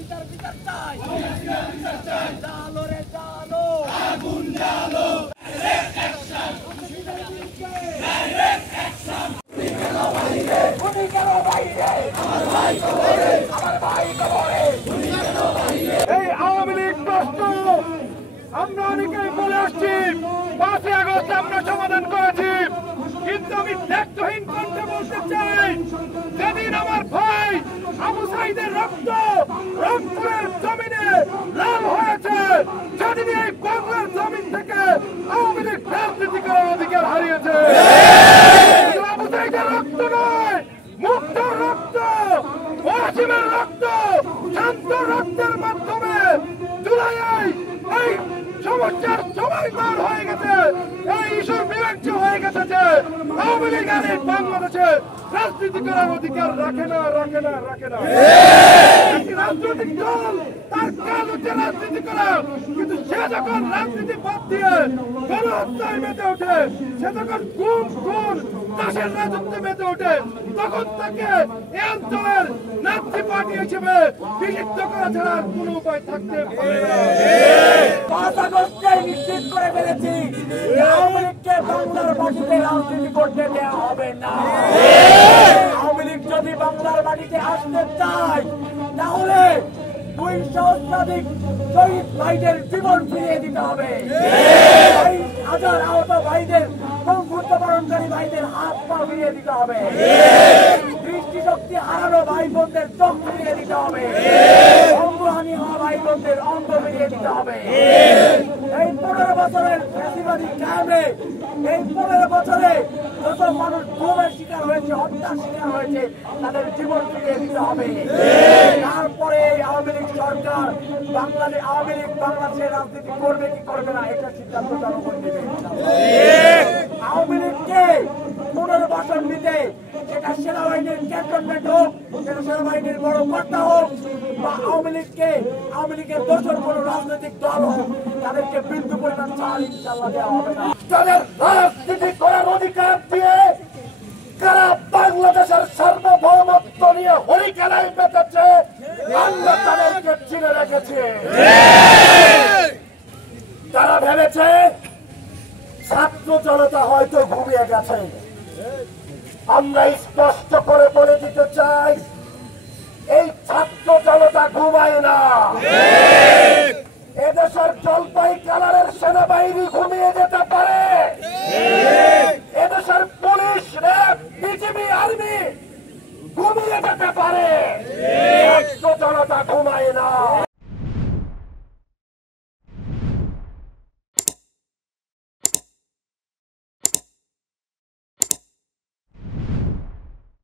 বিচার বিচার চাই জালো রে জালো আগুন জালো এই আওয়ামী লীগ প্রশ্ন আমরা অনেকেই বলে আসছি 5ই আগস্ট আমরা সমাধান করেছি, কিন্তু আমি দায়িত্বহীন কণ্ঠে বলতে চাই, যেদিন আমার ভাই আবু সাঈদের রক্ত রংপুরের জমিনে লাল হয়েছে, সেদিন এই বাংলার জমিন থেকে আওয়ামী লীগ রাজনীতি করার অধিকার হারিয়েছে। আবু সাঈদের রক্ত নয়, মুক্তর রক্ত, ওয়াসিমের রক্ত, শান্ত রক্তের মাধ্যমে জুলাই এই সমস্যার সময় পার হয়ে গেছে। এই ইস্যুর বিবেচ্য হয়ে গেছে যে আওয়ামী লীগ আর এই বাংলাদেশে রাজনীতি করার অধিকার রাখে না। রাজনৈতিক দল তার কাজ হচ্ছে রাজনীতি করা, কিন্তু সে যখন রাজনীতি বাদ দিয়ে গণহত্যায় মেতে ওঠে, সে যখন খুন চাষের রাজত্বে মেতে ওঠে, তখন তাকে এই অঞ্চলের নাৎসি পার্টি হিসেবে বিলুপ্ত করা ছাড়া আর কোনো উপায় থাকতে পারে না। 5 আগস্টে নিশ্চিত করে ফেলেছি আওয়ামী লীগকে বাংলার মাটিতে রাজনীতি করতে দেওয়া হবে না। আওয়ামী লীগ যদি বাংলার মাটিতে আসতে চায়, তাহলে 2 সহস্রাধিক শহীদ ভাইদের জীবন ফিরিয়ে দিতে হবে। 22,000 আহত ভাইদের সংঘর্ষবরণকারী ভাইদের হাত পা ফিরিয়ে দিতে হবে। দৃষ্টিশক্তি হারানো ভাই বোনদের চোখ ফিরিয়ে দিতে হবে। অঙ্গহানি হওয়া ভাই বোনদের অঙ্গ ফিরিয়ে দিতে হবে। এই 15 বছরের ফ্যাসিবাদী কায়েমে, এই 15 বছরে যত মানুষ গুমের শিকার হয়েছে, হত্যার শিকার হয়েছে, তাদের জীবন ফিরিয়ে দিতে হবে। তারপরে আওয়ামী লীগ সরকার আওয়ামী লীগ বাংলাদেশের রাজনীতি করবে কি করবে না, এটা সিদ্ধান্ত জনগণ নেবে। আওয়ামী লীগকে পুনর্বাসন দিতে, সেটা সেনাবাহিনীর ক্যান্টনমেন্ট হোক, সেটা সেনাবাহিনীর বড় কর্তা হোক, বা আওয়ামী লীগের দোষর কোন রাজনৈতিক দল হোক, তাদেরকে বিন্দু পরিমাণ ছাড় ইনশাআল্লাহ দেওয়া হবে না। তাদের রাজনীতি করার অধিকার দিয়ে কারা বাংলাদেশের সার্বভৌমত্ব নিয়ে হরিকেলায় মেতেছে, আমরা তাদেরকে চিনে রেখেছি। তারা ভেবেছে ছাত্র জনতা হয়তো ঘুমিয়ে গেছে। আমরা স্পষ্ট করে বলে দিতে চাই, এই ছাত্র জনতা ঘুমায় না। এদেশের জলপাই কালারের সেনাবাহিনী ঘুমিয়ে যেতে পারে, এদেশের পুলিশ, র্যাব, বিজিবি, আর্মি ঘুমিয়ে যেতে পারে, ছাত্র জনতা ঘুমায় না।